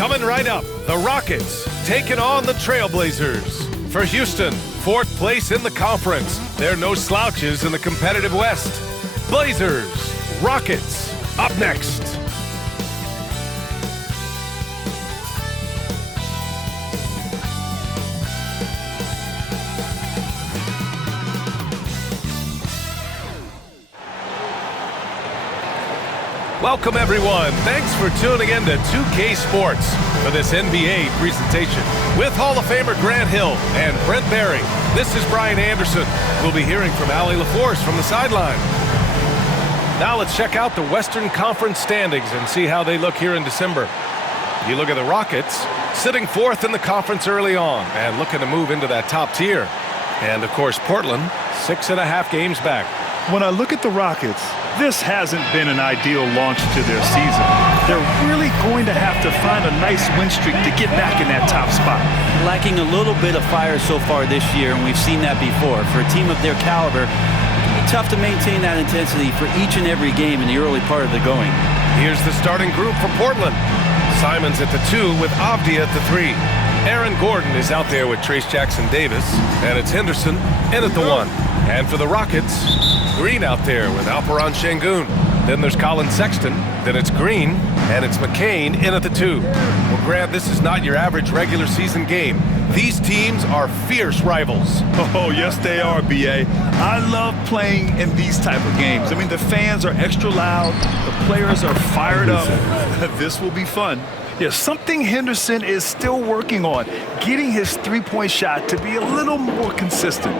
Coming right up, the Rockets taking on the Trailblazers. For Houston, 4th place in the conference. They're no slouches in the competitive West. Blazers, Rockets, up next. Welcome, everyone. Thanks for tuning in to 2K Sports for this NBA presentation. With Hall of Famer Grant Hill and Brent Barry, this is Brian Anderson. We'll be hearing from Allie LaForce from the sideline. Now let's check out the Western Conference standings and see how they look here in December. You look at the Rockets, sitting 4th in the conference early on and looking to move into that top tier. And, of course, Portland, 6.5 games back. When I look at the Rockets, this hasn't been an ideal launch to their season. They're really going to have to find a nice win streak to get back in that top spot. Lacking a little bit of fire so far this year, and we've seen that before. For a team of their caliber, it can be tough to maintain that intensity for each and every game in the early part of the going. Here's the starting group for Portland. Simons at the 2 with Avdija at the 3. Aaron Gordon is out there with Trace Jackson-Davis, and it's Henderson in at the 1. And for the Rockets, Green out there with Alperen Sengun. Then there's Colin Sexton. Then it's Green, and it's McCain in at the 2. Well, Grant, this is not your average regular season game. These teams are fierce rivals. Oh, yes, they are, B.A. I love playing in these type of games. I mean, the fans are extra loud. The players are fired up. This will be fun. Yeah, something Henderson is still working on, getting his three-point shot to be a little more consistent.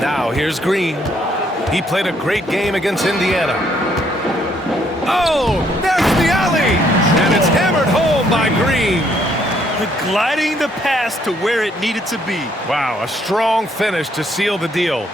Now here's Green. He played a great game against Indiana. Oh, there's the alley! And it's hammered home by Green. Gliding the pass to where it needed to be. Wow, a strong finish to seal the deal.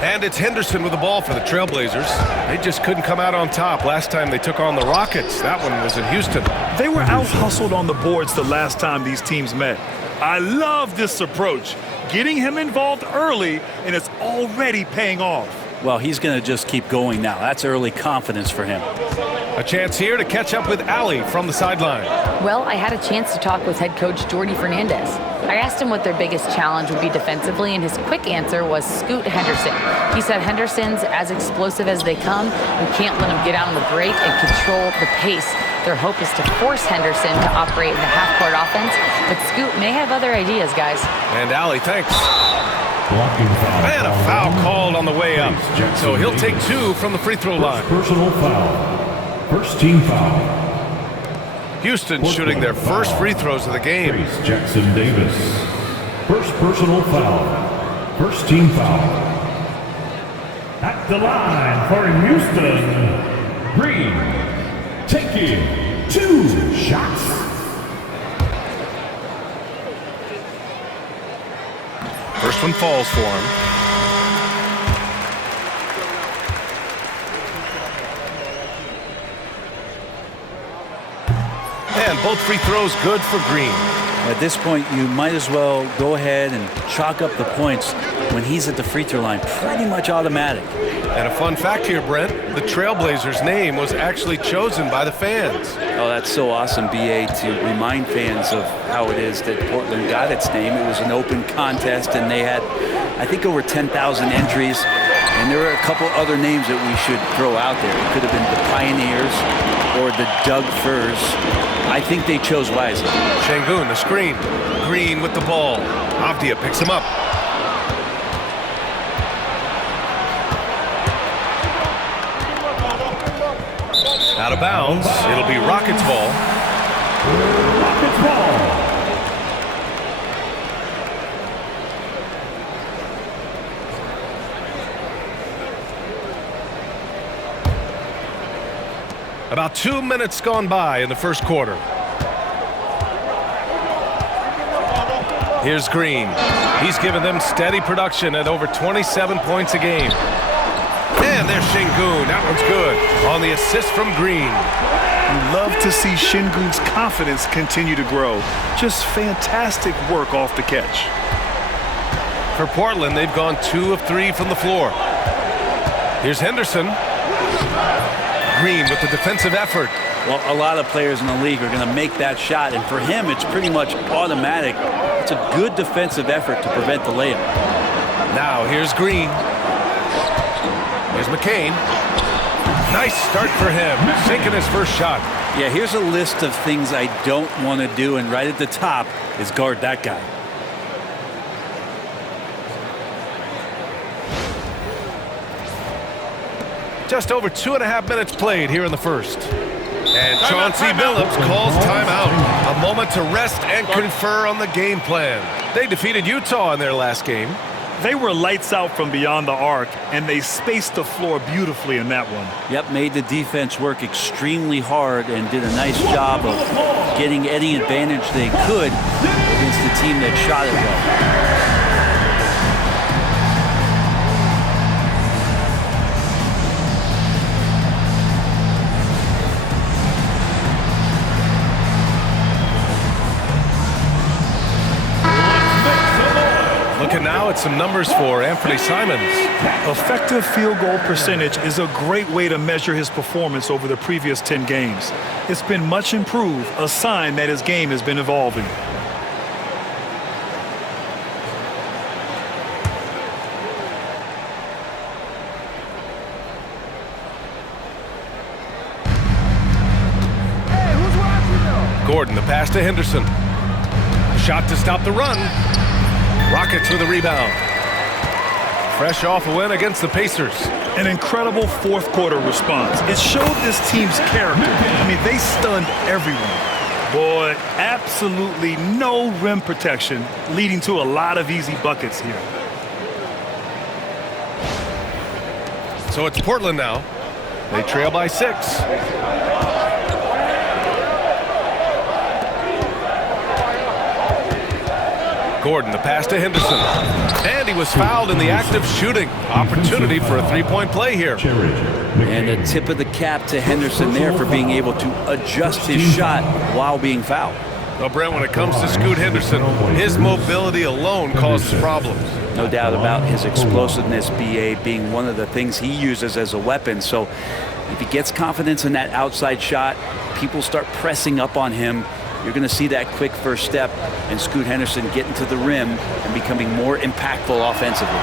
And it's Henderson with the ball for the Trailblazers. They just couldn't come out on top last time they took on the Rockets. That one was in Houston. They were out-hustled on the boards the last time these teams met. I love this approach. Getting him involved early, and it's already paying off. Well, he's going to just keep going now. That's early confidence for him. A chance here to catch up with Allie from the sideline. Well, I had a chance to talk with head coach Jordi Fernandez. I asked him what their biggest challenge would be defensively, and his quick answer was Scoot Henderson. He said Henderson's as explosive as they come. We can't let him get out on the break and control the pace. Their hope is to force Henderson to operate in the half-court offense, but Scoot may have other ideas, guys. And Allie, thanks. And a foul called on the way up. So he'll take 2 from the free throw line. Personal foul. First team foul. Houston shooting their first free throws of the game. Trace Jackson-Davis. First personal foul. First team foul. At the line for Houston, Green taking 2 shots. First one falls for him. And both free throws good for Green. At this point, you might as well go ahead and chalk up the points when he's at the free throw line. Pretty much automatic. And a fun fact here, Brent, the Trailblazers' name was actually chosen by the fans. Oh, that's so awesome, B.A., to remind fans of how it is that Portland got its name. It was an open contest, and they had, I think, over 10,000 entries. And there were a couple other names that we should throw out there. It could have been the Pioneers or the Doug Furs. I think they chose wisely. Sengun, the screen. Green with the ball. Avdija picks him up. Out of bounds. It'll be Rockets ball. Rockets ball. About 2 minutes gone by in the first quarter. Here's Green. He's given them steady production at over 27 points a game. And there's Sengun. That one's good. On the assist from Green. You love to see Sengun's confidence continue to grow. Just fantastic work off the catch. For Portland, they've gone 2 of 3 from the floor. Here's Henderson. Green with the defensive effort. Well, a lot of players in the league are going to make that shot, and for him, it's pretty much automatic. It's a good defensive effort to prevent the layup. Now, here's Green. Here's McCain. Nice start for him, sinking his first shot. Yeah, here's a list of things I don't want to do, and right at the top is guard that guy. Just over 2.5 minutes played here in the first. And Chauncey Billups calls timeout. A moment to rest and confer on the game plan. They defeated Utah in their last game. They were lights out from beyond the arc, and they spaced the floor beautifully in that one. Yep, made the defense work extremely hard and did a nice job of getting any advantage they could against the team that shot it well. Looking now at some numbers for Anthony Simons. Effective field goal percentage is a great way to measure his performance over the previous 10 games. It's been much improved, a sign that his game has been evolving. Gordon, the pass to Henderson. Shot to stop the run. Rockets with a rebound. Fresh off a win against the Pacers. An incredible fourth quarter response. It showed this team's character. I mean, they stunned everyone. Boy, absolutely no rim protection, leading to a lot of easy buckets here. So it's Portland now. They trail by 6. Gordon, the pass to Henderson. And he was fouled in the act of shooting. Opportunity for a three-point play here. And a tip of the cap to Henderson there for being able to adjust his shot while being fouled. Well, Brent, when it comes to Scoot Henderson, his mobility alone causes problems. No doubt about his explosiveness, BA, being one of the things he uses as a weapon. So if he gets confidence in that outside shot, people start pressing up on him. You're going to see that quick first step and Scoot Henderson getting to the rim and becoming more impactful offensively.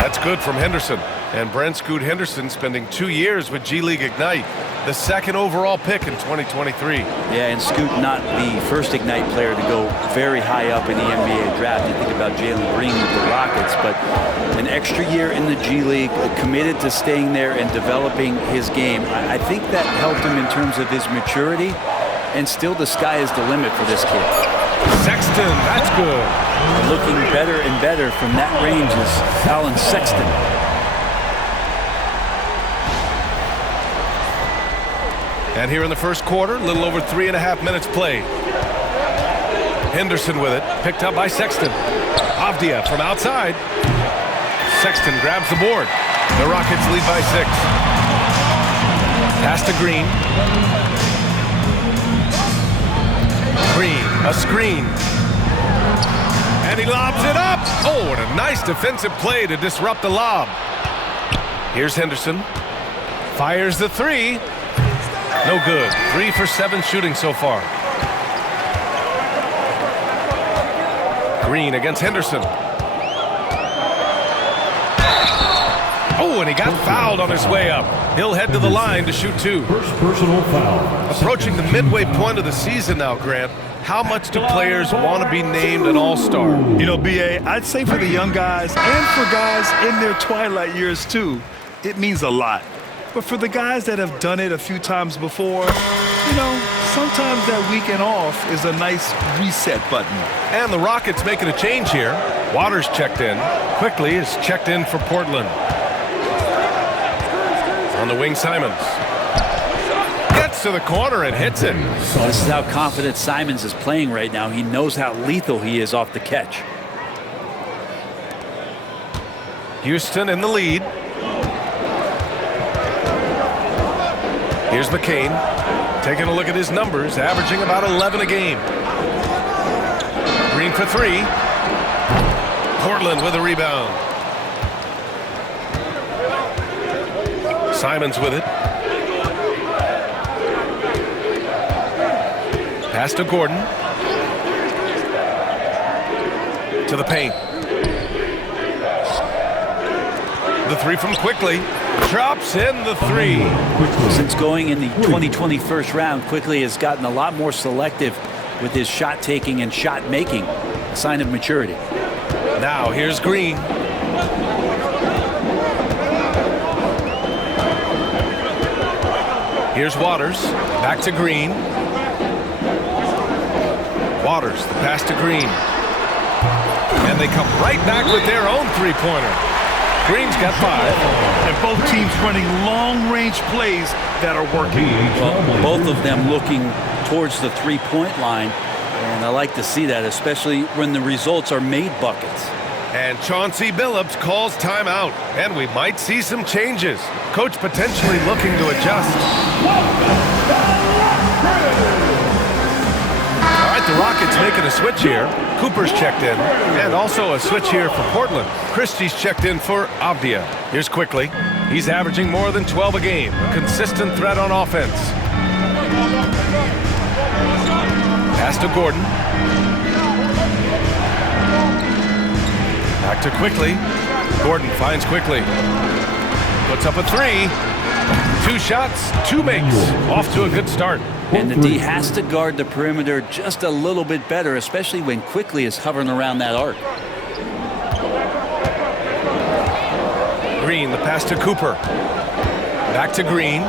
That's good from Henderson. And Brent, Scoot Henderson spending 2 years with G League Ignite, the second overall pick in 2023. Yeah, and Scoot not the first Ignite player to go very high up in the NBA draft. You think about Jalen Green with the Rockets, but an extra year in the G League, committed to staying there and developing his game. I think that helped him in terms of his maturity. And still the sky is the limit for this kid. Sexton, that's good. And looking better and better from that range is Colin Sexton. And here in the first quarter, a little over 3.5 minutes played. Henderson with it, picked up by Sexton. Avdia from outside. Sexton grabs the board. The Rockets lead by 6. Pass to Green. Green, a screen. And he lobs it up. Oh, what a nice defensive play to disrupt the lob. Here's Henderson. Fires the three. No good. 3 for 7 shooting so far. Green against Henderson. Oh, and he got fouled on his way up. He'll head to the line to shoot 2. First personal foul. Approaching the midway point of the season now, Grant. How much do players want to be named an all-star? You know, BA, I'd say for the young guys and for guys in their twilight years too, it means a lot. But for the guys that have done it a few times before, you know, sometimes that weekend off is a nice reset button. And the Rockets making a change here. Waters checked in. Quickly is checked in for Portland. On the wing, Simons. Gets to the corner and hits it. This is how confident Simons is playing right now. He knows how lethal he is off the catch. Houston in the lead. Here's McCain. Taking a look at his numbers, averaging about 11 a game. Green for 3. Portland with a rebound. Simons with it. Pass to Gordon. To the paint. The three from Quickly. Drops in the three. Since going in the 2020 first round, Quickly has gotten a lot more selective with his shot taking and shot making. A sign of maturity. Now here's Green. Here's Waters. Back to Green. Waters, the pass to Green. And they come right back with their own three-pointer. Green's got 5. And both teams running long-range plays that are working. Well, both of them looking towards the three-point line. And I like to see that, especially when the results are made buckets. And Chauncey Billups calls timeout. And we might see some changes. Coach potentially looking to adjust. All right, the Rockets making a switch here. Cooper's checked in. And also a switch here for Portland. Christie's checked in for Avdia. Here's Quickly. He's averaging more than 12 a game. A consistent threat on offense. Pass to Gordon. Back to Quickly. Gordon finds Quickly. Puts up a 3. 2 shots, 2 makes. Off to a good start. And the D has to guard the perimeter just a little bit better, especially when Quickly is hovering around that arc. Green, the pass to Cooper. Back to Green.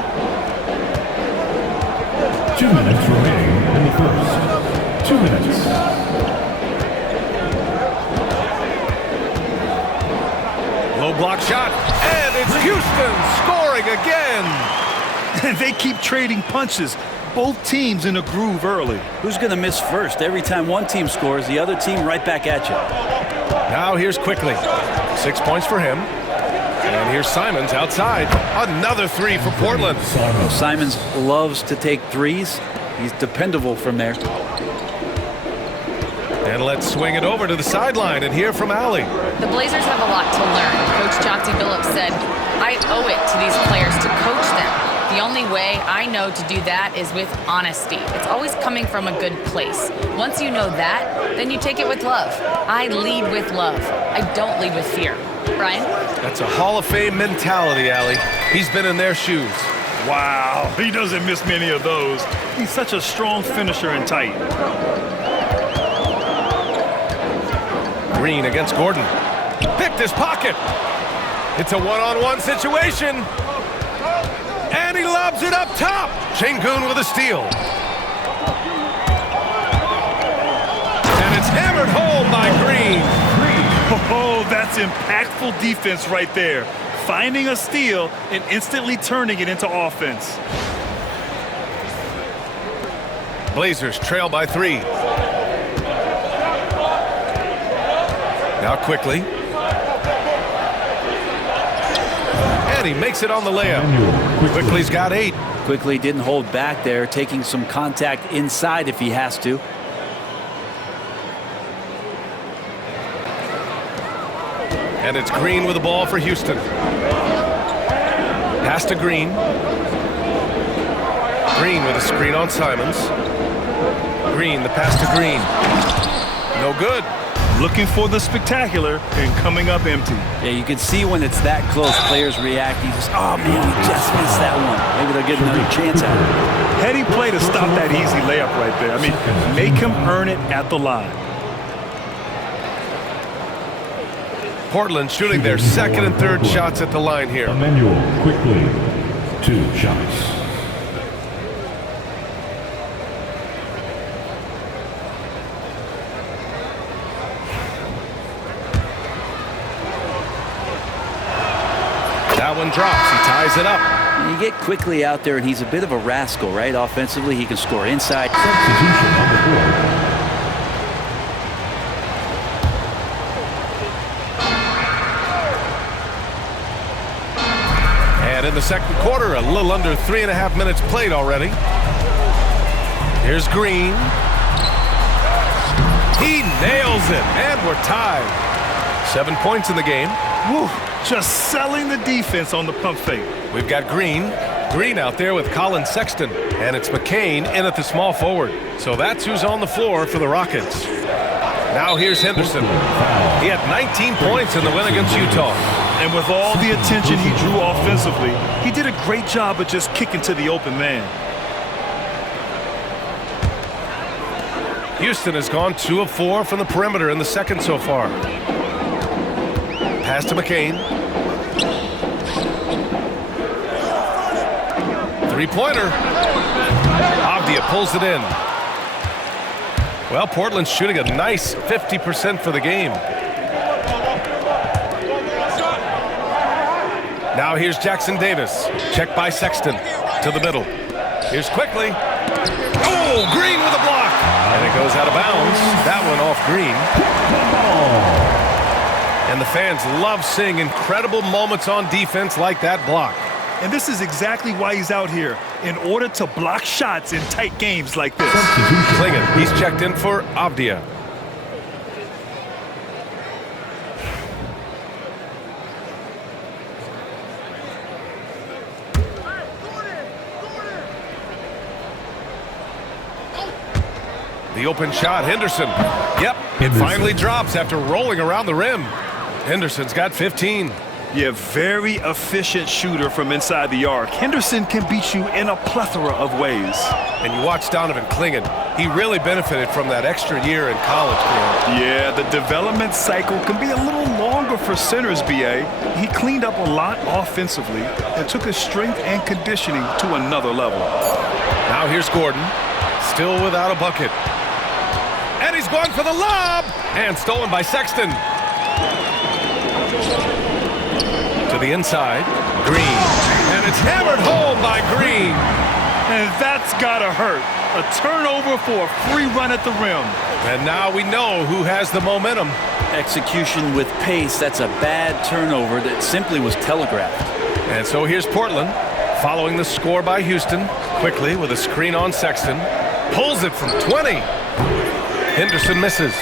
2 minutes remaining in the first. 2 minutes. Low block shot, and it's Houston scoring again. And they keep trading punches. Both teams in a groove early. Who's going to miss first? Every time one team scores, the other team right back at you. Now here's Quickly. 6 points for him. And here's Simons outside. Another 3 for Portland. Simons loves to take threes. He's dependable from there. And let's swing it over to the sideline and hear from Allie. The Blazers have a lot to learn. Coach Chauncey Billups said, I owe it to these players to coach them. The only way I know to do that is with honesty. It's always coming from a good place. Once you know that, then you take it with love. I lead with love. I don't lead with fear. Brian? That's a Hall of Fame mentality, Allie. He's been in their shoes. Wow, he doesn't miss many of those. He's such a strong finisher and tight. Green against Gordon. Picked his pocket. It's a one-on-one situation. And he lobs it up top. Sengun with a steal. And it's hammered home by Green. Oh, that's impactful defense right there. Finding a steal and instantly turning it into offense. Blazers trail by 3. Now Quickly. And he makes it on the layup. Quickly's got 8. Quickly didn't hold back there, taking some contact inside if he has to. And it's Green with the ball for Houston. Pass to Green. Green with a screen on Simons. Green, the pass to Green. No good. Looking for the spectacular and coming up empty. Yeah, you can see when it's that close, players react. You just, oh man, we just missed that one. Maybe they'll get another chance at it. Heady play to stop that easy layup right there. I mean, make him earn it at the line. Portland shooting their second and third shots at the line here. Emmanuel Quickly, 2 shots. That one drops. He ties it up. You get Quickly out there, and he's a bit of a rascal, right? Offensively, he can score inside. Substitution on the floor. And in the second quarter, a little under 3.5 minutes played already. Here's Green. He nails it, and we're tied. 7 points in the game. Woo. just selling the defense on the pump fake. We've got Green. Green out there with Colin Sexton. And it's McCain in at the small forward. So that's who's on the floor for the Rockets. Now here's Henderson. He had 19 points in the win against Utah. And with all the attention he drew offensively, he did a great job of just kicking to the open man. Houston has gone 2 of 4 from the perimeter in the second so far. Pass to McCain. Three-pointer. Avdia pulls it in. Well, Portland's shooting a nice 50% for the game. Now here's Jackson Davis. Check by Sexton to the middle. Here's Quickly. Oh, Green with a block. And it goes out of bounds. That one off Green. And the fans love seeing incredible moments on defense like that block. And this is exactly why he's out here, in order to block shots in tight games like this. Clingan, he's checked in for Avdia. The open shot, Henderson. Yep, it finally drops after rolling around the rim. Henderson's got 15. Yeah, very efficient shooter from inside the arc. Henderson can beat you in a plethora of ways. And you watch Donovan Clingan. He really benefited from that extra year in college. Yeah, the development cycle can be a little longer for centers, B.A. He cleaned up a lot offensively and took his strength and conditioning to another level. Now here's Gordon, still without a bucket. And he's going for the lob! And stolen by Sexton. To the inside, Green. And it's hammered home by Green. And that's gotta hurt. A turnover for a free run at the rim. And now we know who has the momentum. Execution with pace, that's a bad turnover that simply was telegraphed. And so here's Portland, following the score by Houston, quickly with a screen on Sexton. Pulls it from 20. Henderson misses.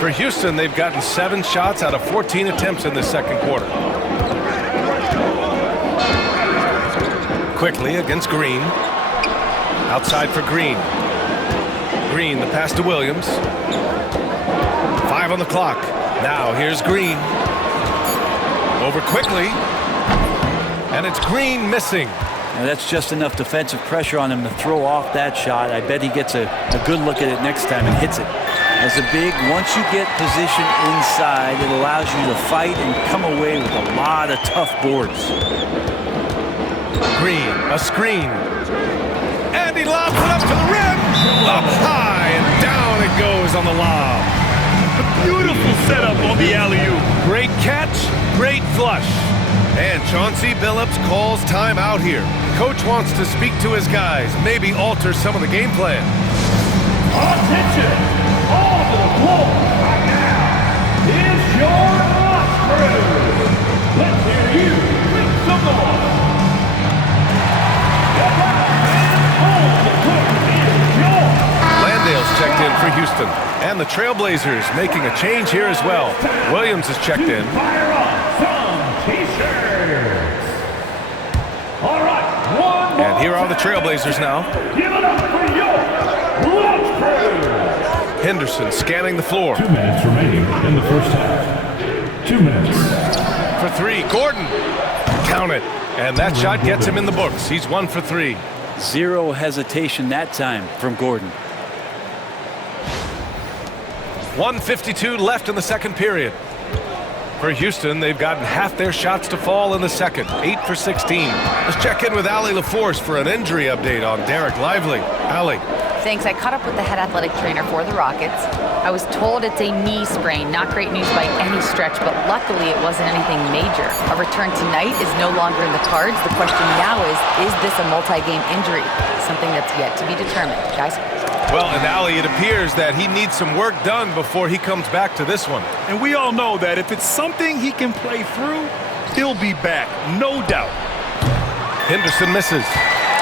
For Houston, they've gotten 7 shots out of 14 attempts in the second quarter. Quickly against Green. Outside for Green. Green, the pass to Williams. 5 on the clock. Now here's Green. Over Quickly. And it's Green missing. And that's just enough defensive pressure on him to throw off that shot. I bet he gets a good look at it next time and hits it. As a big, once you get position inside, it allows you to fight and come away with a lot of tough boards. Green, a screen. And he lobs it up to the rim. Up high and down it goes on the lob. A beautiful setup on the alley-oop. Great catch, great flush. And Chauncey Billups calls timeout here. Coach wants to speak to his guys, maybe alter some of the game plan. Attention! All to the floor right now is your lunch crew. Let's hear you make some noise. The black man on the court is yours. Landale's checked in for Houston. And the Trailblazers making a change here as well. Williams is checked in. Fire up some T-shirts. All right, one more. And here are the Trailblazers now. Give it up for your lunch crew. Henderson scanning the floor. 2 minutes remaining in the first half. 2 minutes. For 3, Gordon. Count it. And that shot gets him in the books. He's 1 for 3. Zero hesitation that time from Gordon. 1:52 left in the second period. For Houston, they've gotten half their shots to fall in the second. 8 for 16. Let's check in with Allie LaForce for an injury update on Derek Lively. Allie. Thanks. I caught up with the head athletic trainer for the Rockets. I was told it's a knee sprain. Not great news by any stretch, but luckily it wasn't anything major. A return tonight is no longer in the cards. The question now is this a multi-game injury? Something that's yet to be determined. Guys? Well, and Allie, it appears that he needs some work done before he comes back to this one. And we all know that if it's something he can play through, he'll be back, no doubt. Henderson misses.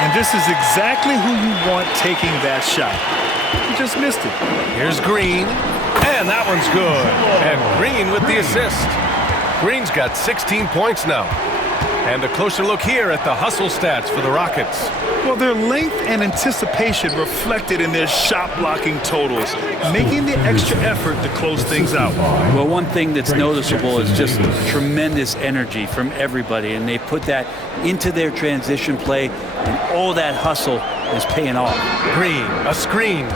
And this is exactly who you want taking that shot. He just missed it. Here's Green. And that one's good. And Green with the assist. Green's got 16 points now. And a closer look here at the hustle stats for the Rockets. Well, their length and anticipation reflected in their shot blocking totals, making the extra effort to close things out. Well, one thing that's noticeable is just tremendous energy from everybody, and they put that into their transition play, and all that hustle is paying off. Green, a screen.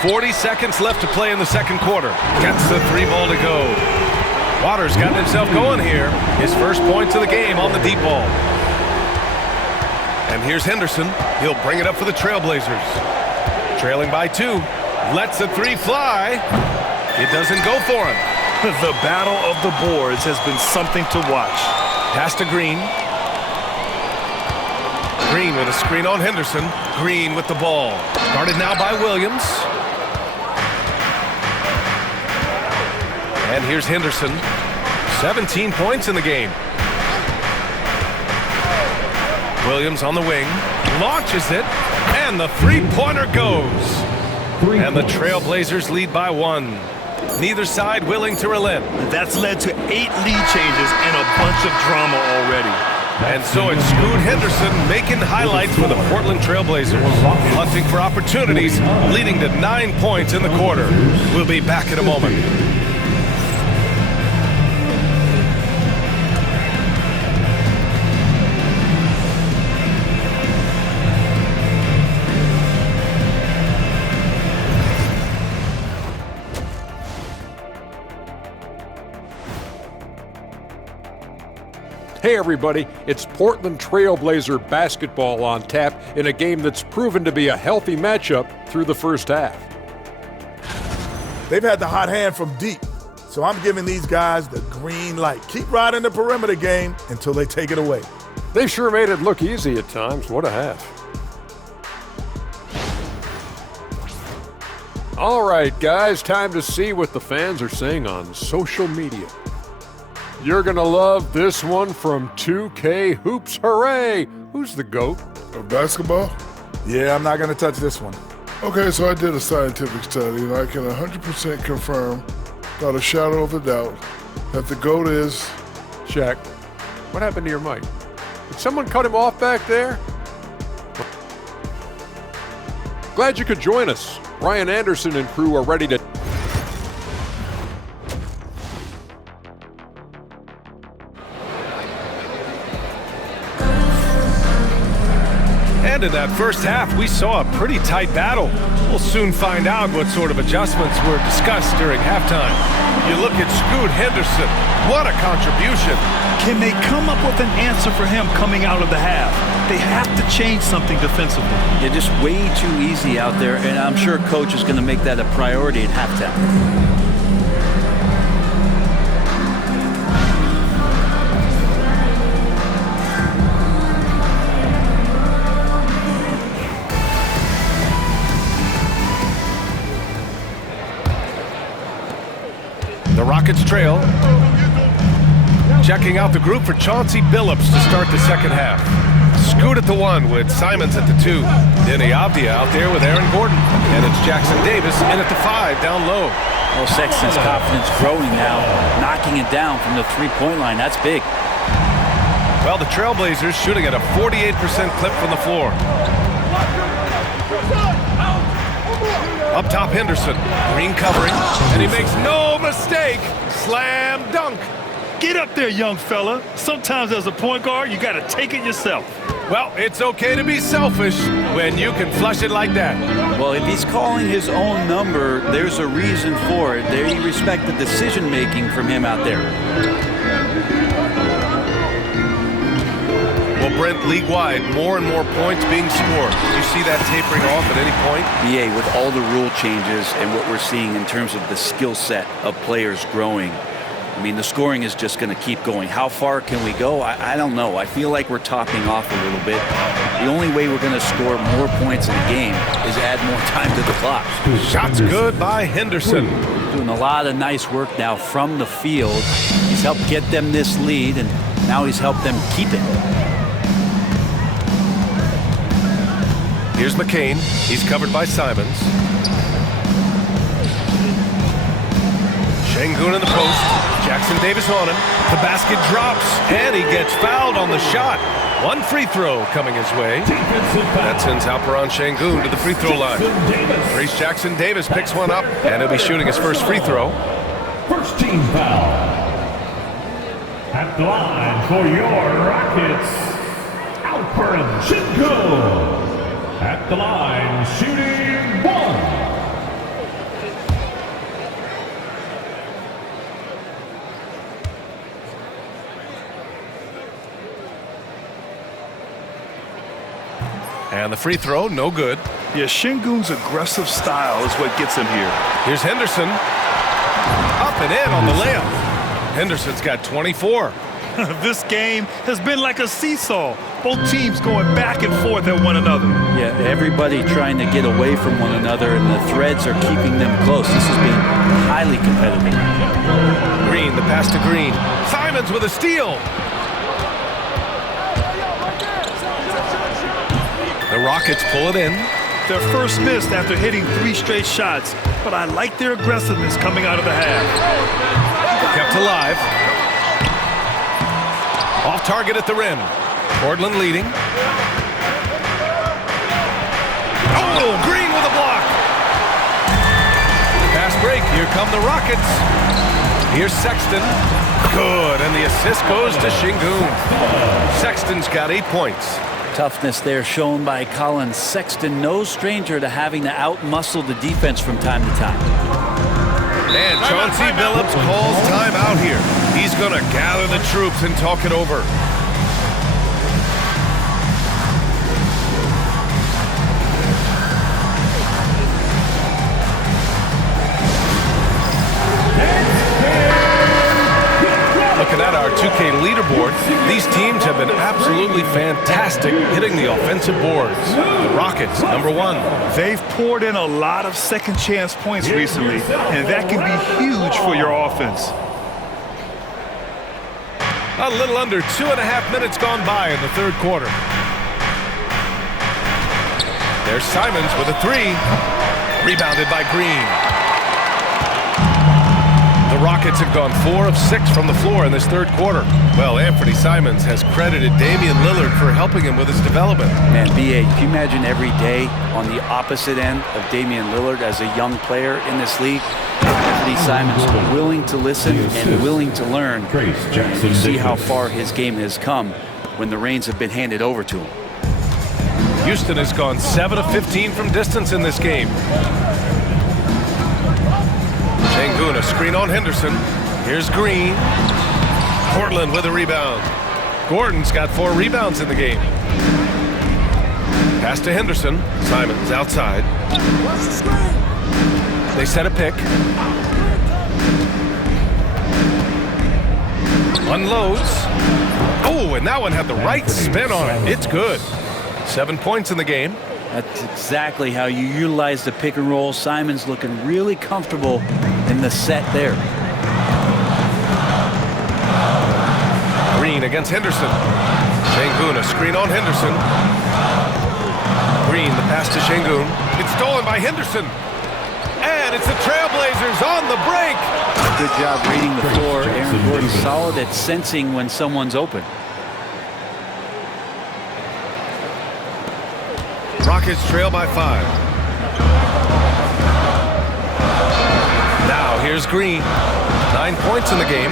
40 seconds left to play in the second quarter. Gets the 3 ball to go. Waters got himself going here. His first points of the game on the deep ball. And here's Henderson. He'll bring it up for the Trailblazers. Trailing by 2. Lets the 3 fly. It doesn't go for him. The battle of the boards has been something to watch. Pass to Green. Green with a screen on Henderson. Green with the ball. Guarded now by Williams. And here's Henderson. 17 points in the game. Williams on the wing. Launches it. And the three-pointer goes. And the Trailblazers lead by 1. Neither side willing to relent. That's led to 8 lead changes and a bunch of drama already. And so it's Scoot Henderson making highlights for the Portland Trailblazers. Hunting for opportunities, leading to 9 points in the quarter. We'll be back in a moment. Hey everybody, it's Portland Trailblazer basketball on tap in a game that's proven to be a healthy matchup through the first half. They've had the hot hand from deep, so I'm giving these guys the green light. Keep riding the perimeter game until they take it away. They sure made it look easy at times. What a half. All right, guys, time to see what the fans are saying on social media. You're going to love this one from 2K Hoops. Hooray! Who's the GOAT? Of basketball? Yeah, I'm not going to touch this one. Okay, so I did a scientific study, and I can 100% confirm, without a shadow of a doubt, that the GOAT is... Shaq, what happened to your mic? Did someone cut him off back there? Glad you could join us. Ryan Anderson and crew are ready to... And in that first half, we saw a pretty tight battle. We'll soon find out what sort of adjustments were discussed during halftime. You look at Scoot Henderson. What a contribution. Can they come up with an answer for him coming out of the half? They have to change something defensively. They're just way too easy out there, and I'm sure Coach is going to make that a priority at halftime. The Rockets trail. Checking out the group for Chauncey Billups to start the second half. Scoot at the 1 with Simons at the 2. Denny Avdia out there with Aaron Gordon. And it's Jackson Davis in at the 5 down low. Well, Sexton's confidence growing now, knocking it down from the three-point line. That's big. Well, the Trailblazers shooting at a 48% clip from the floor. Up top, Henderson. Green covering, and he makes no mistake. Slam dunk. Get up there, young fella. Sometimes as a point guard, you got to take it yourself. Well, it's okay to be selfish when you can flush it like that. Well, if he's calling his own number, there's a reason for it. They respect the decision-making from him out there. Well, Brent, league-wide, more and more points being scored. Do you see that tapering off at any point? BA, with all the rule changes and what we're seeing in terms of the skill set of players growing, I mean, the scoring is just going to keep going. How far can we go? I don't know. I feel like we're topping off a little bit. The only way we're going to score more points in a game is add more time to the clock. Shots good by Henderson. Doing a lot of nice work now from the field. He's helped get them this lead, and now he's helped them keep it. Here's McCain. He's covered by Simons. Şengün in the post. Jackson Davis on him. The basket drops, and he gets fouled on the shot. One free throw coming his way. That sends Alperen Şengün to the free throw line. Reese Jackson Davis picks one up, and he'll be shooting his first free throw. First team foul. At the line for your Rockets, Alperen Şengün. At the line, shooting one. And the free throw, no good. Yeah, Şengün's aggressive style is what gets him here. Here's Henderson. Up and in on the layup. Henderson's got 24. This game has been like a seesaw. Both teams going back and forth at one another. Yeah, everybody trying to get away from one another, and the threads are keeping them close. This has been highly competitive. Green, the pass to Green. Simons with a steal. The Rockets pull it in. Their first miss after hitting 3 straight shots, but I like their aggressiveness coming out of the half. Kept alive. Off target at the rim. Portland leading. Oh, Green with a block. Fast break. Here come the Rockets. Here's Sexton. Good, and the assist goes to Şengün. Sexton's got 8 points. Toughness there shown by Colin Sexton. No stranger to having to out-muscle the defense from time to time. And Chauncey Billups calls time out here. He's going to gather the troops and talk it over. Looking at our 2K leaderboard, these teams have been absolutely fantastic hitting the offensive boards. The Rockets, number 1. They've poured in a lot of second chance points recently, and that can be huge for your offense. A little under 2.5 minutes gone by in the third quarter. There's Simons with a 3. Rebounded by Green. The Rockets have gone 4 of 6 from the floor in this third quarter. Well, Anthony Simons has credited Damian Lillard for helping him with his development. Man, B.A., can you imagine every day on the opposite end of Damian Lillard as a young player in this league? Anthony Simons willing to listen and willing to learn. You see how far his game has come when the reins have been handed over to him. Houston has gone 7 of 15 from distance in this game. Şengün, a screen on Henderson. Here's Green. Portland with a rebound. Gordon's got 4 rebounds in the game. Pass to Henderson. Simons outside. They set a pick. Unloads. Oh, and that one had the right spin on it. It's good. 7 points in the game. That's exactly how you utilize the pick and roll. Simons looking really comfortable in the set there. Green against Henderson. Şengün, a screen on Henderson. Green, the pass to Şengün. It's stolen by Henderson. And it's the Trailblazers on the break. Good job reading the floor. Aaron Gordon solid at sensing when someone's open. Rockets trail by 5. Now here's Green. 9 points in the game.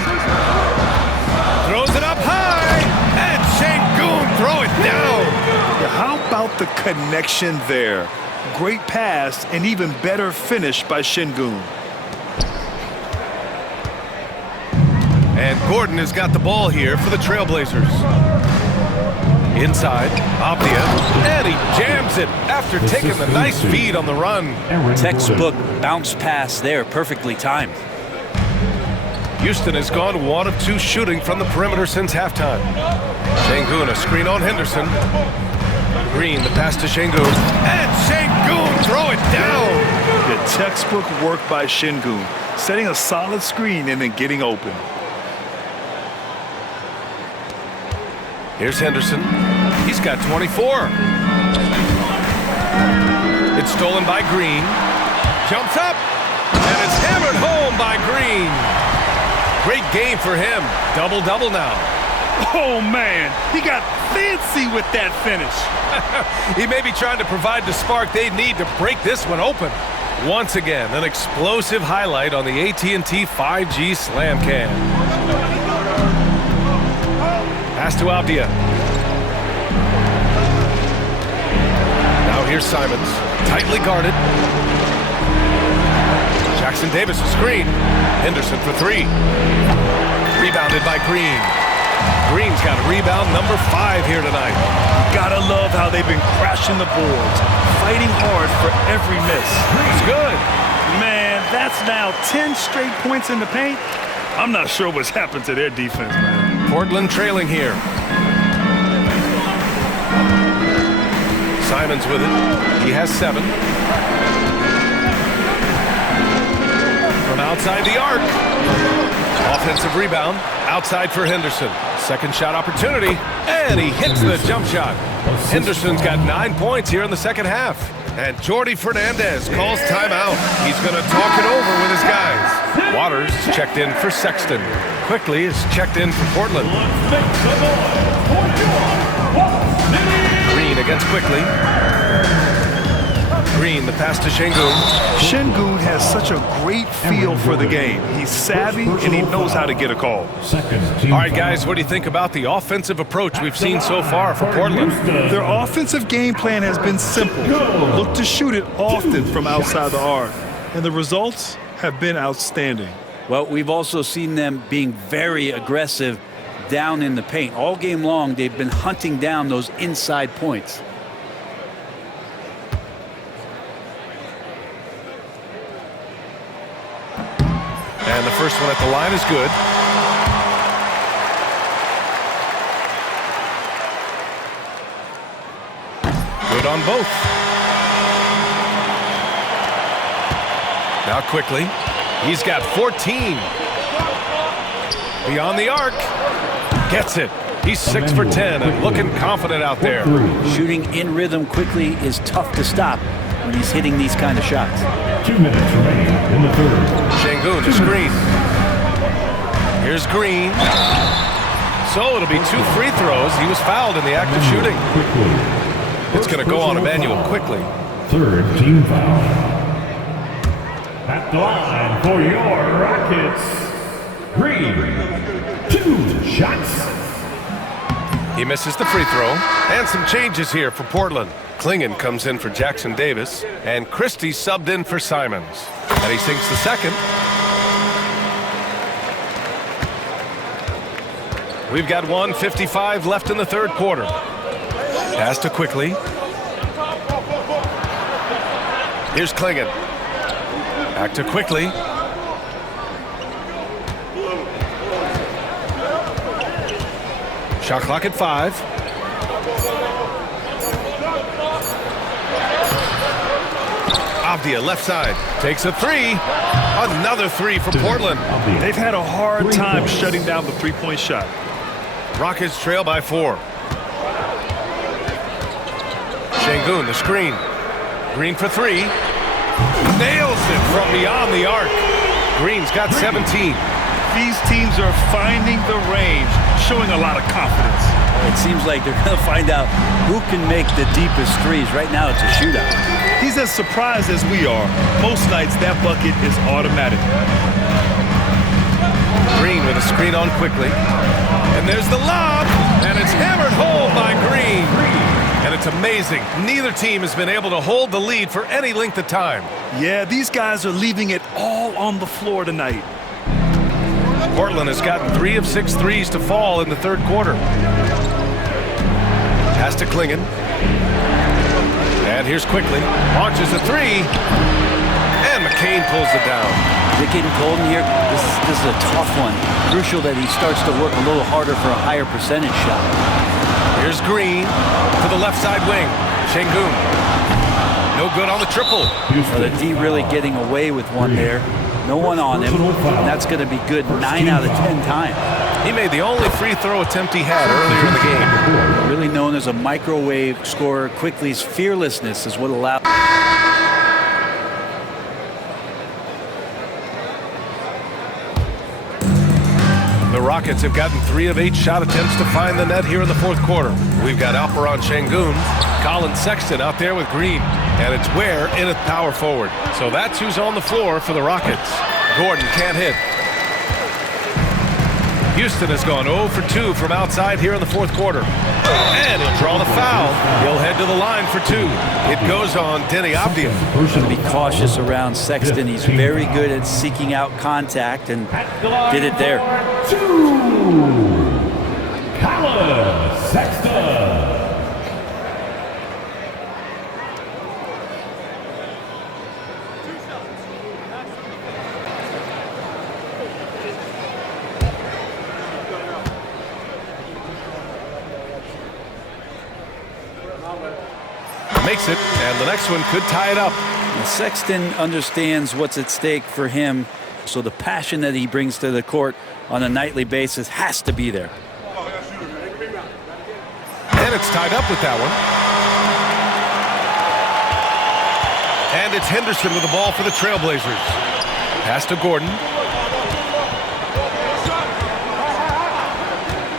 Throws it up high. And Şengün throw it down. Yeah, how about the connection there? Great pass and even better finish by Şengün. And Gordon has got the ball here for the Trailblazers. Inside, Avdija, and he jams it after taking the nice feed on the run. Textbook bounce pass there, perfectly timed. Houston has gone 1 of 2 shooting from the perimeter since halftime. Şengün, a screen on Henderson. Green, the pass to Şengün. And Şengün throw it down. The textbook work by Şengün, setting a solid screen and then getting open. Here's Henderson. He's got 24. It's stolen by Green. Jumps up, and it's hammered home by Green. point for him. Double-double now. Oh, man, he got fancy with that finish. He may be trying to provide the spark they need to break this one open. Once again, an explosive highlight on the AT&T 5G Slam Cam. Pass to Avdia. Now here's Simons, tightly guarded. Jackson Davis, a screen. Henderson for three. Rebounded by Green. Green's got rebound number 5 here tonight. Gotta love how they've been crashing the boards, fighting hard for every miss. It's good. Man, that's now 10 straight points in the paint. I'm not sure what's happened to their defense, man. Portland trailing here. Simons with it. He has 7. From outside the arc. Offensive rebound. Outside for Henderson. Second shot opportunity. And he hits the jump shot. Henderson's got 9 points here in the second half. And Jordi Fernandez calls timeout. He's going to talk it over with his guys. Waters checked in for Sexton. Quickly is checked in for Portland. Green against Quickly. Green, the pass to Şengün. Şengün has such a great feel for the game. He's savvy and he knows how to get a call. All right, guys, what do you think about the offensive approach we've seen so far for Portland? Their offensive game plan has been simple. Look to shoot it often from outside the arc. And the results have been outstanding. Well, we've also seen them being very aggressive down in the paint. All game long, they've been hunting down those inside points. And the first one at the line is good. Good on both. Now Quickly. He's got 14. Beyond the arc. Gets it. He's 6 for 10 and looking confident out there. Shooting in rhythm quickly is tough to stop when he's hitting these kind of shots. 2 minutes remaining in the third. Şengün to screen. Here's Green. So it'll be 2 free throws. He was fouled in the act of shooting. It's going to go on Emmanuel Quickly. Third team foul. At the line for your Rockets, Green. 2 shots. He misses the free throw. And some changes here for Portland. Klingon comes in for Jackson Davis. And Christie subbed in for Simons. And he sinks the second. We've got 1:55 left in the third quarter. Pass to Quickly. Here's Klingon. Back to Quickly. Shot clock at 5. Avdia left side. Takes a 3. Another 3 for Portland. They've had a hard time shutting down the three-point shot. Rockets trail by 4. Şengün, the screen. Green for 3. Nails it from beyond the arc. Green's got 17. These teams are finding the range, showing a lot of confidence. It seems like they're going to find out who can make the deepest threes. Right now, it's a shootout. He's as surprised as we are. Most nights, that bucket is automatic. Green with a screen on Quickly. And there's the lob, and it's hammered home by Green. And it's amazing. Neither team has been able to hold the lead for any length of time. Yeah, these guys are leaving it all on the floor tonight. Portland has gotten 3 of 6 threes to fall in the third quarter. Pass to Klingon. And here's Quickly. Launches a 3. And McCain pulls it down. They're getting cold in here. This is a tough one. Crucial that he starts to work a little harder for a higher percentage shot. Here's Green to the left side wing. Şengün. No good on the triple. Well, the D really getting away with one there. No one on him. And that's going to be good 9 out of 10 times. He made the only free throw attempt he had earlier in the game. Really known as a microwave scorer, Quickly's fearlessness is what allowed. The The Rockets have gotten 3 of 8 shot attempts to find the net here in the fourth quarter. We've got Alperen Sengun, Colin Sexton out there with Green, and it's Ware in at power forward. So that's who's on the floor for the Rockets. Gordon can't hit. Houston has gone 0 for 2 from outside here in the fourth quarter. And he'll draw the foul. He'll head to the line for 2. It goes on Denny Avdia. Be cautious around Sexton. He's very good at seeking out contact and did it there. 2, Colin Sexton. Makes it, and the next one could tie it up. And Sexton understands what's at stake for him, so the passion that he brings to the court on a nightly basis has to be there. And it's tied up with that one. And it's Henderson with the ball for the Trailblazers. Pass to Gordon.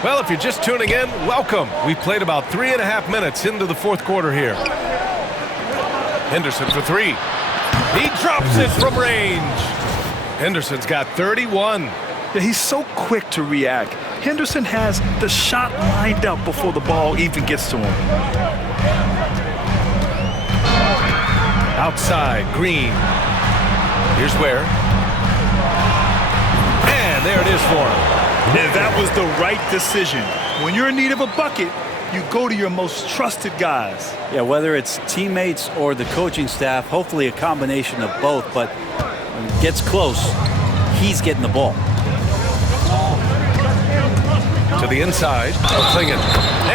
Well, if you're just tuning in, welcome. We've played about 3.5 minutes into the fourth quarter here. Henderson for 3. He drops it from range. Henderson's got 31. Yeah, he's so quick to react. Henderson has the shot lined up before the ball even gets to him. Outside, Green. Here's Ware. And there it is for him. And that was the right decision. When you're in need of a bucket, you go to your most trusted guys. Yeah, whether it's teammates or the coaching staff, hopefully a combination of both, but when it gets close, he's getting the ball. To the inside, Klingon.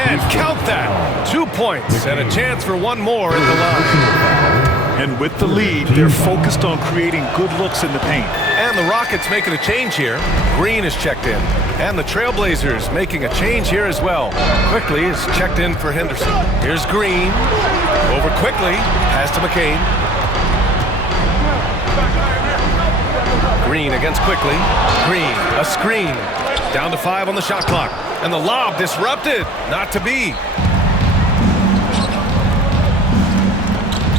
And count that! 2 points and a chance for one more at the line. And with the lead, they're focused on creating good looks in the paint. And the Rockets making a change here. Green is checked in. And the Trailblazers making a change here as well. Quickly is checked in for Henderson. Here's Green. Over quickly. Pass to McCain. Green against Quickly. Green, a screen. Down to 5 on the shot clock. And the lob disrupted. Not to be.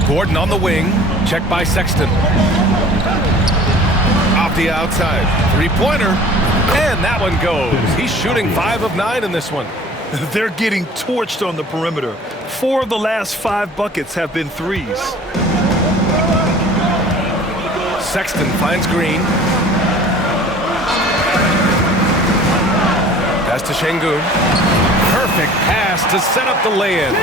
Gordon on the wing. Checked by Sexton. Off the outside. 3-pointer. And that one goes. He's shooting 5 of 9 in this one. They're getting torched on the perimeter. 4 of the last 5 buckets have been threes. Sexton finds Green. Pass to Sengun. Perfect pass to set up the lay-in.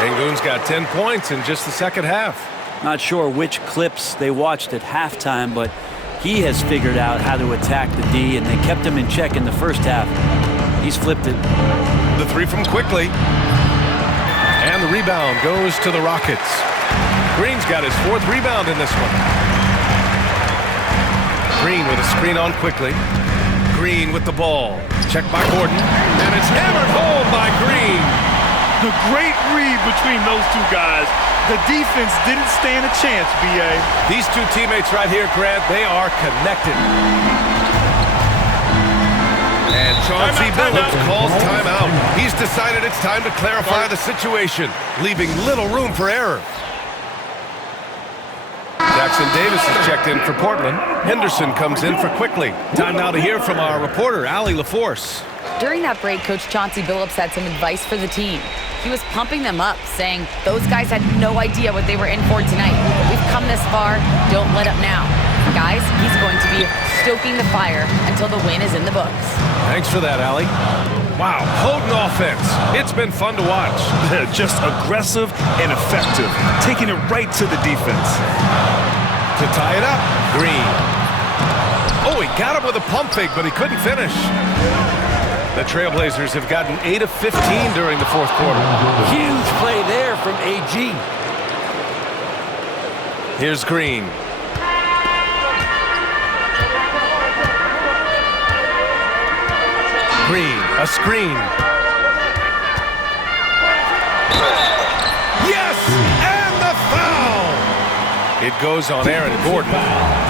Sengun's got 10 points in just the second half. Not sure which clips they watched at halftime, but he has figured out how to attack the D, and they kept him in check in the first half. He's flipped it. The 3 from Quickly. And the rebound goes to the Rockets. Green's got his 4th rebound in this one. Green with a screen on Quickly. Green with the ball. Checked by Gordon. And it's hammered home by Green. The great read between those two guys. The defense didn't stand a chance, B.A. These two teammates right here, Grant, they are connected. And Chauncey Billups calls timeout. He's decided it's time to clarify the situation, leaving little room for error. Jackson Davis is checked in for Portland. Henderson comes in for Quickly. Time now to hear from our reporter, Allie LaForce. During that break, Coach Chauncey Billups had some advice for the team. He was pumping them up, saying those guys had no idea what they were in for tonight. We've come this far, don't let up now. Guys, he's going to be stoking the fire until the win is in the books. Thanks for that, Allie. Wow, potent offense. It's been fun to watch. Just aggressive and effective, taking it right to the defense. To tie it up, Green. Oh, he got him with a pump fake, but he couldn't finish. The Trailblazers have gotten 8 of 15 during the fourth quarter. Huge play there from AG. Here's Green. Green, a screen. Yes! And the foul! It goes on Aaron Gordon.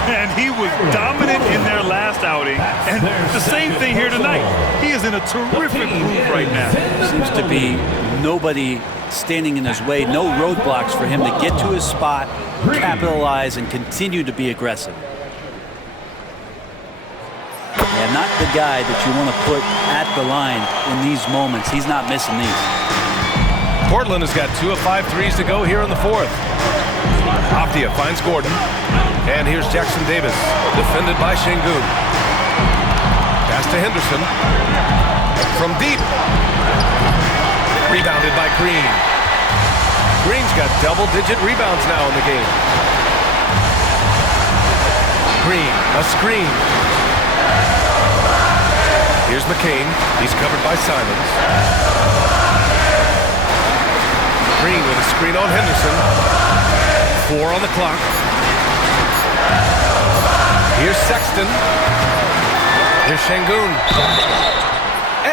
And he was dominant in their last outing, and The same thing here tonight. He is in a terrific groove right now. Seems to be nobody standing in his way, no roadblocks for him to get to his spot, capitalize, and continue to be aggressive. And not the guy that you want to put at the line in these moments. He's not missing these. Portland has got 2 of 5 threes to go here in the fourth. Optia finds Gordon. And here's Jackson Davis, defended by Şengün. Pass to Henderson. From deep. Rebounded by Green. Green's got double-digit rebounds now in the game. Green, a screen. Here's McCain. He's covered by Simons. Green with a screen on Henderson. 4 on the clock. Here's Sexton. Here's Şengün.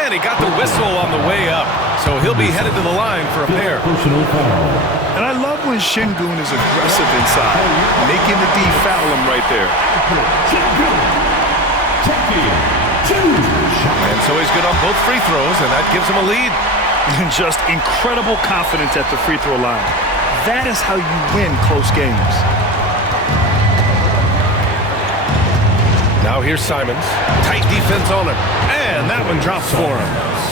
And he got the whistle on the way up. So he'll be headed to the line for a pair. And I love when Şengün is aggressive inside, making the D foul him right there. And so he's good on both free throws, and that gives him a lead. And just incredible confidence at the free throw line. That is how you win close games. Now here's Simons. Tight defense on him. And that one drops for him.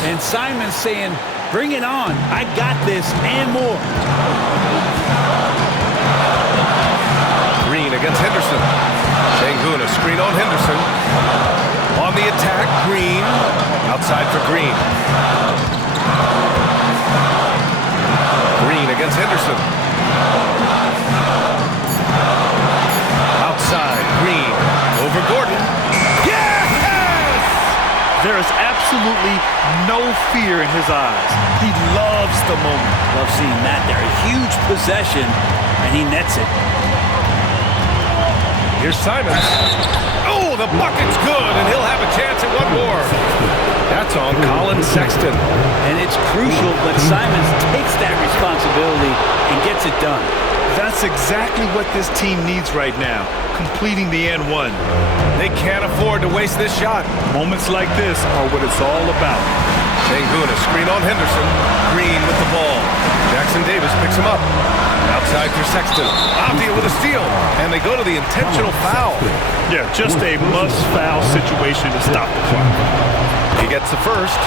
And Simons saying, bring it on. I got this and more. Green against Henderson. Şengün, a screen on Henderson. On the attack, Green. Outside for Green. Green against Henderson. Outside, Green. Over Gordon. Yes! There is absolutely no fear in his eyes. He loves the moment. Love seeing that there. A huge possession, and he nets it. Here's Simons. Oh, the bucket's good, and he'll have a chance at one more. That's on Colin Sexton. And it's crucial that Simons takes that responsibility and gets it done. That's exactly what this team needs right now, completing the and one. They can't afford to waste this shot. Moments like this are what it's all about. Şengün, a screen on Henderson. Green with the ball. Jackson Davis picks him up. Outside for Sexton. Optia with a steal. And they go to the intentional foul. Yeah, just a must-foul situation to stop the clock. He gets the first,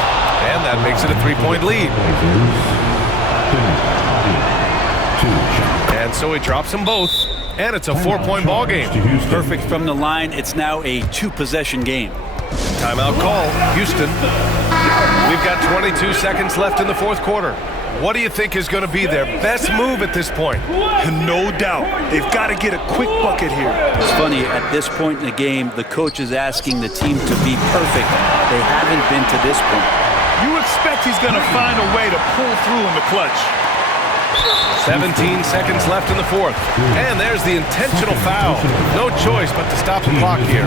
and that makes it a 3-point lead. And so he drops them both, and it's a 4-point ball game. Perfect from the line. It's now a 2-possession game. Timeout call, Houston. We've got 22 seconds left in the fourth quarter. What do you think is going to be their best move at this point? No doubt. They've got to get a quick bucket here. It's funny, at this point in the game, the coach is asking the team to be perfect. They haven't been to this point. You expect he's going to find a way to pull through in the clutch. 17 seconds left in the fourth. And there's the intentional foul. No choice but to stop the clock here.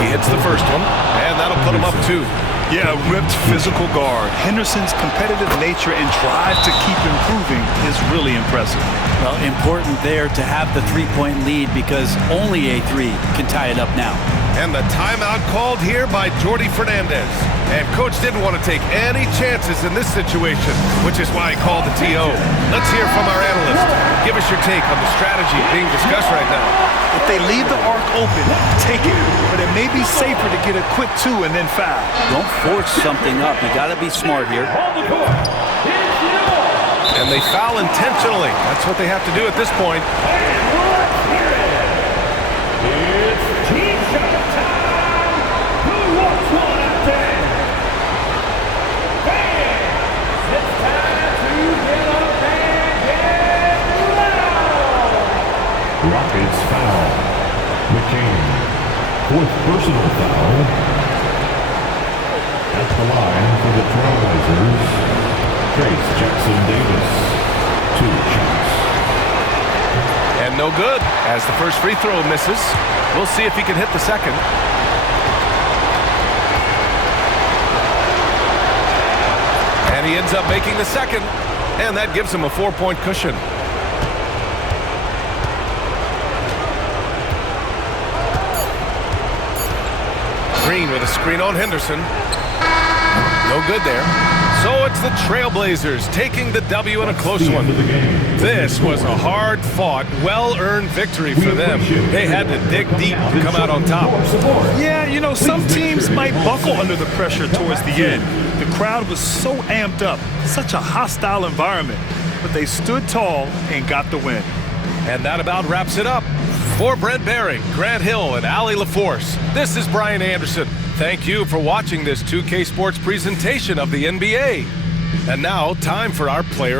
He hits the first one, and that'll put him up 2. Yeah, ripped physical guard. Henderson's competitive nature and drive to keep improving is really impressive. Well, important there to have the 3-point lead because only a 3 can tie it up now. And the timeout called here by Jordi Fernandez. And coach didn't want to take any chances in this situation, which is why he called the TO. Let's hear from our analyst. Give us your take on the strategy being discussed right now. If they leave the arc open, take it. But it may be safer to get a quick 2 and then foul. Don't force something up. You got to be smart here. And they foul intentionally. That's what they have to do at this point. It's team shot time. Who wants one out there? Fans, it's time to get up and get loud. Rockets foul. McCain. 4th personal foul. At the line for the Trailblazers, Trace Jackson Davis. 2 shots. And no good, as the first free throw misses. We'll see if he can hit the second. And he ends up making the second, and that gives him a 4-point cushion. Green with a screen on Henderson. No good there. So it's the Trailblazers taking the W in a close one. This was a hard-fought, well-earned victory for them. They had to dig deep to come out on top. Yeah, you know, some teams might buckle under the pressure towards the end. The crowd was so amped up, such a hostile environment. But they stood tall and got the win. And that about wraps it up. For Brent Barry, Grant Hill, and Allie LaForce, this is Brian Anderson. Thank you for watching this 2K Sports presentation of the NBA. And now, time for our player